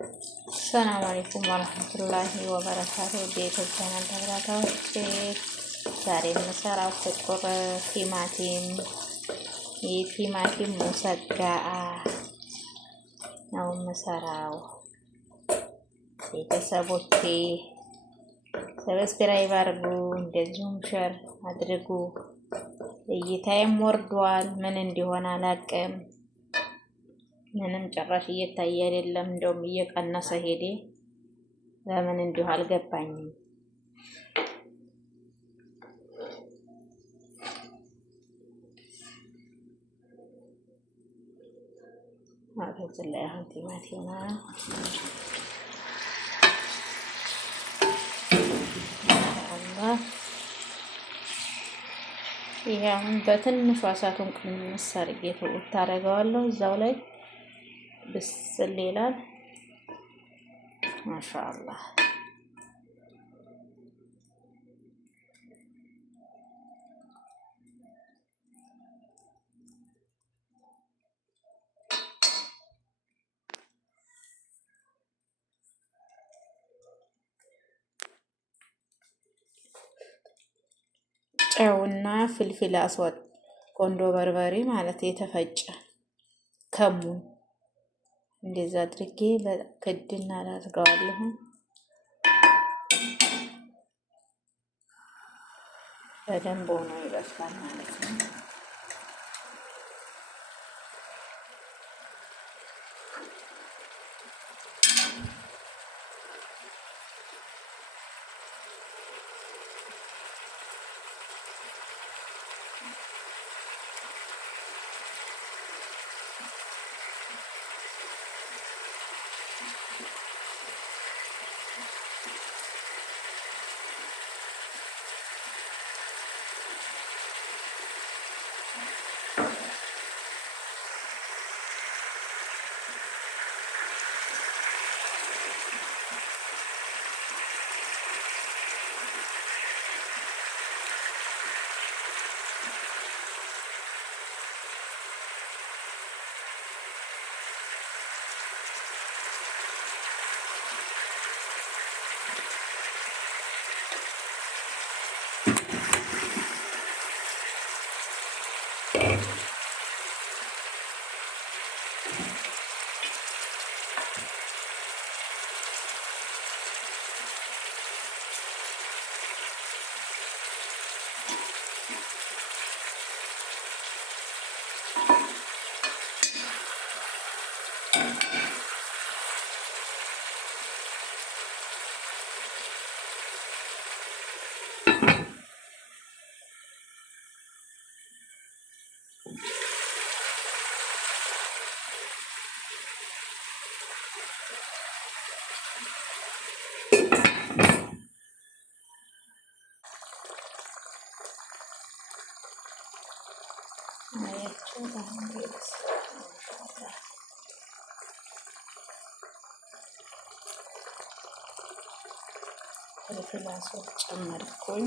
السلام عليكم ورحمة الله وبركاته. ቤቶች ቻናል ተከታታዮች ዛሬ የምሰራው ፍጡር ቲማቲም የቲማቲም ሙሰጋ ነው የምሰራው። ቤተሰቦቼ ሰብስክራይብ አድርጉ፣ እንደዚሁም ሸር አድርጉ። እይታዬም ወርዷል። ምን እንዲሆን አላቅም። ምንም ጭራሽ እየታየ አይደለም። እንደውም እየቀነሰ ሄደ። ለምን እንዲሁ አልገባኝም። ማለት ላይ አሁን ቲማቲም ይሄ አሁን በትንሹ እሳቱን ቅንስ አድርጌ ታደርገዋለሁ። እዛው ላይ ብስል ይላል። ማሻአላህ ጨውና ፍልፍል አስወጥ ቆንዶ በርበሬ ማለት የተፈጨ ከሙን እንደዛ አድርጌ በክድና አድርገዋለሁ። በደንብ ሆኖ ይበስላል ማለት ነው። ፍልፍል አስወጥ ጨመርኩኝ።